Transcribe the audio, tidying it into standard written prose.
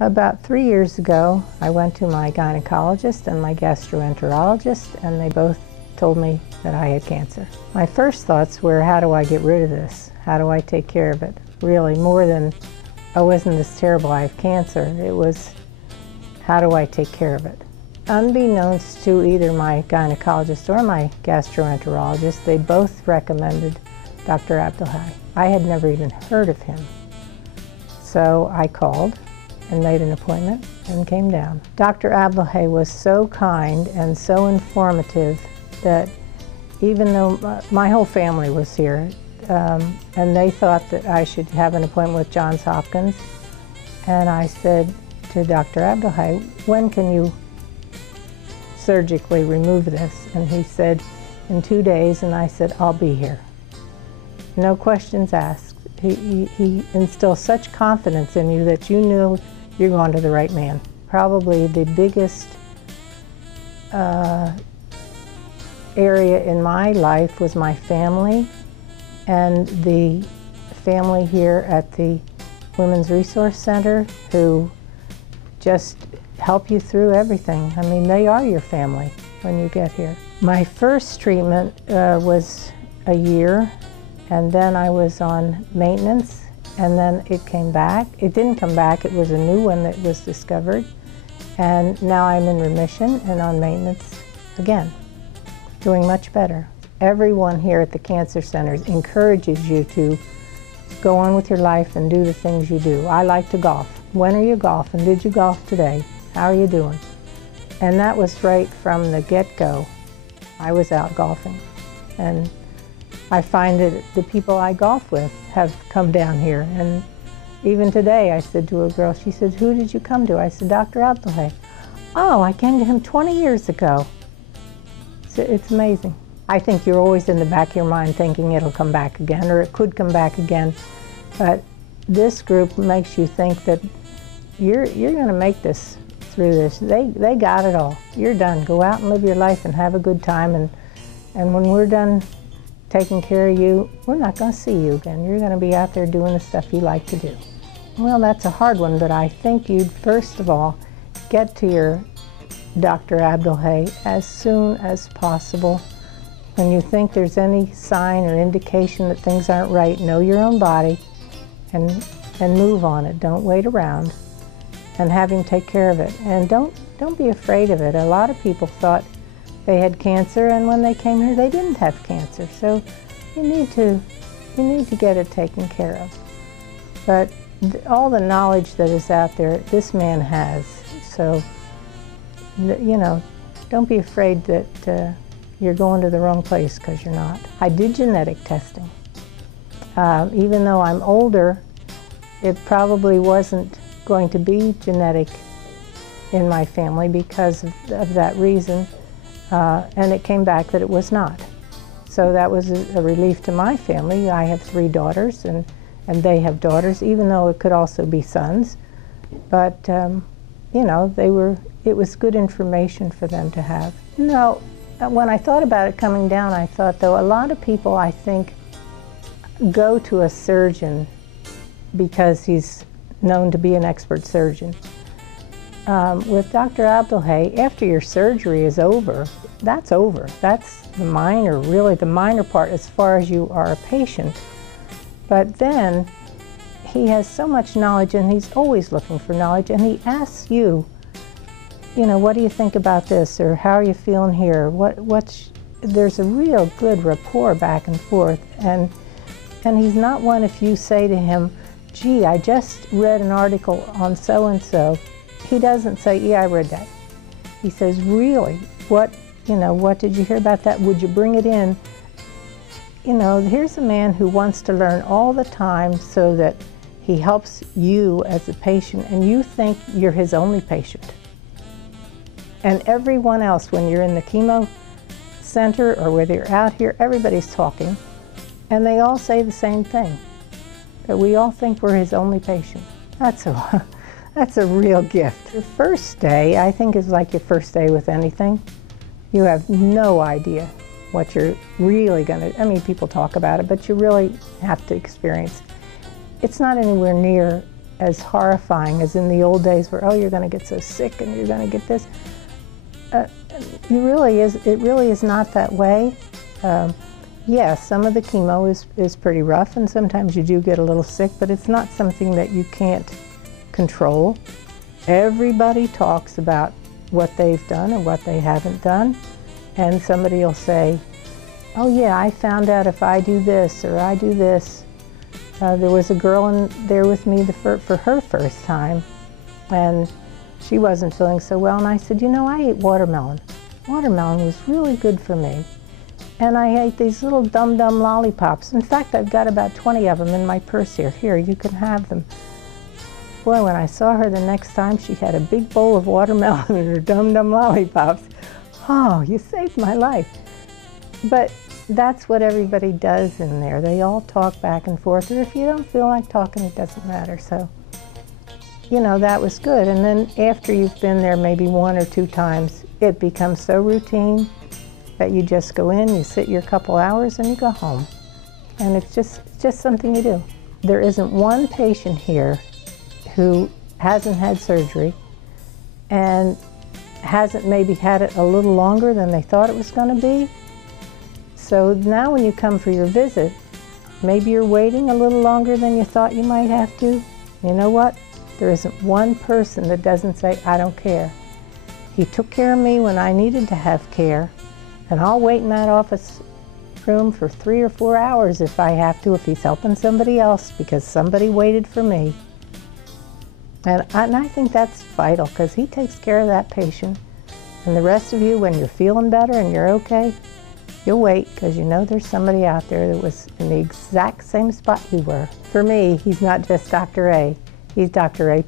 About 3 years ago, I went to my gynecologist and my gastroenterologist, and they both told me that I had cancer. My first thoughts were, how do I get rid of this? How do I take care of it? Really, more than, oh, isn't this terrible, I have cancer, it was, how do I take care of it? Unbeknownst to either my gynecologist or my gastroenterologist, they both recommended Dr. Abdelhai. I had never even heard of him. So I called and made an appointment and came down. Dr. Abdelhai was so kind and so informative that even though my whole family was here, and they thought that I should have an appointment with Johns Hopkins, and I said to Dr. Abdelhai, when can you surgically remove this? And he said, in 2 days, and I said, I'll be here. No questions asked. He instills such confidence in you that you knew you're going to the right man. Probably the biggest area in my life was my family and the family here at the Women's Resource Center, who just help you through everything. I mean, they are your family when you get here. My first treatment was a year, and then I was on maintenance, and then it came back. It didn't come back, it was a new one that was discovered, and now I'm in remission and on maintenance again, doing much better. Everyone here at the Cancer Centers encourages you to go on with your life and do the things you do. I like to golf. When are you golfing? Did you golf today? How are you doing? And that was right from the get-go. I was out golfing. And I find that the people I golf with have come down here. And even today I said to a girl, she said, who did you come to? I said, Dr. Abdelhai. Oh, I came to him 20 years ago. So it's amazing. I think you're always in the back of your mind thinking it'll come back again, or it could come back again. But this group makes you think that you're going to make this through this. They got it all. You're done. Go out and live your life and have a good time. And when we're done taking care of you, we're not going to see you again. You're going to be out there doing the stuff you like to do. Well, that's a hard one, but I think you'd first of all get to your Dr. Abdelhai as soon as possible. When you think there's any sign or indication that things aren't right, know your own body and move on it. Don't wait around, and have him take care of it. And don't be afraid of it. A lot of people thought they had cancer, and when they came here, they didn't have cancer. So you need to get it taken care of. But all the knowledge that is out there, this man has. So, you know, don't be afraid that you're going to the wrong place, because you're not. I did genetic testing. Even though I'm older, it probably wasn't going to be genetic in my family because of that reason. And it came back that it was not. So that was a relief to my family. I have 3 daughters, and they have daughters, even though it could also be sons. But, you know, it was good information for them to have. No, when I thought about it coming down, I thought, though, a lot of people, I think, go to a surgeon because he's known to be an expert surgeon. With Dr. Abdelhai, after your surgery is over, that's over. That's the minor, really the minor part as far as you are a patient. But then he has so much knowledge, and he's always looking for knowledge, and he asks you, you know, what do you think about this, or how are you feeling here? There's a real good rapport back and forth, and he's not one if you say to him, gee, I just read an article on so-and-so. He doesn't say, yeah, I read that. He says, really, what did you hear about that? Would you bring it in? You know, here's a man who wants to learn all the time so that he helps you as a patient, and you think you're his only patient. And everyone else, when you're in the chemo center or whether you're out here, everybody's talking, and they all say the same thing, that we all think we're his only patient. That's a real gift. Your first day, I think, is like your first day with anything. You have no idea what you're really going to, I mean, people talk about it, but you really have to experience. It's not anywhere near as horrifying as in the old days where, oh, you're going to get so sick and you're going to get this. It really is not that way. Yes, some of the chemo is pretty rough, and sometimes you do get a little sick, but it's not something that you can't control. Everybody talks about what they've done or what they haven't done, and somebody will say, oh yeah, I found out if I do this or I do this. There was a girl in there with me for her first time, and she wasn't feeling so well, and I said, you know, I ate watermelon. Watermelon was really good for me. And I ate these little dum-dum lollipops. In fact, I've got about 20 of them in my purse here. Here, you can have them. Boy, when I saw her the next time, she had a big bowl of watermelon and her dum-dum lollipops. Oh, you saved my life. But that's what everybody does in there. They all talk back and forth, or if you don't feel like talking, it doesn't matter. So, you know, that was good. And then after you've been there maybe 1 or 2 times, it becomes so routine that you just go in, you sit your couple hours, and you go home. And it's just something you do. There isn't one patient here who hasn't had surgery and hasn't maybe had it a little longer than they thought it was going to be. So now when you come for your visit, maybe you're waiting a little longer than you thought you might have to. You know what? There isn't one person that doesn't say, I don't care. He took care of me when I needed to have care, and I'll wait in that office room for 3 or 4 hours if I have to, if he's helping somebody else, because somebody waited for me. And I think that's vital, because he takes care of that patient. And the rest of you, when you're feeling better and you're okay, you'll wait, because you know there's somebody out there that was in the exact same spot you were. For me, he's not just Dr. A, he's Dr. A+.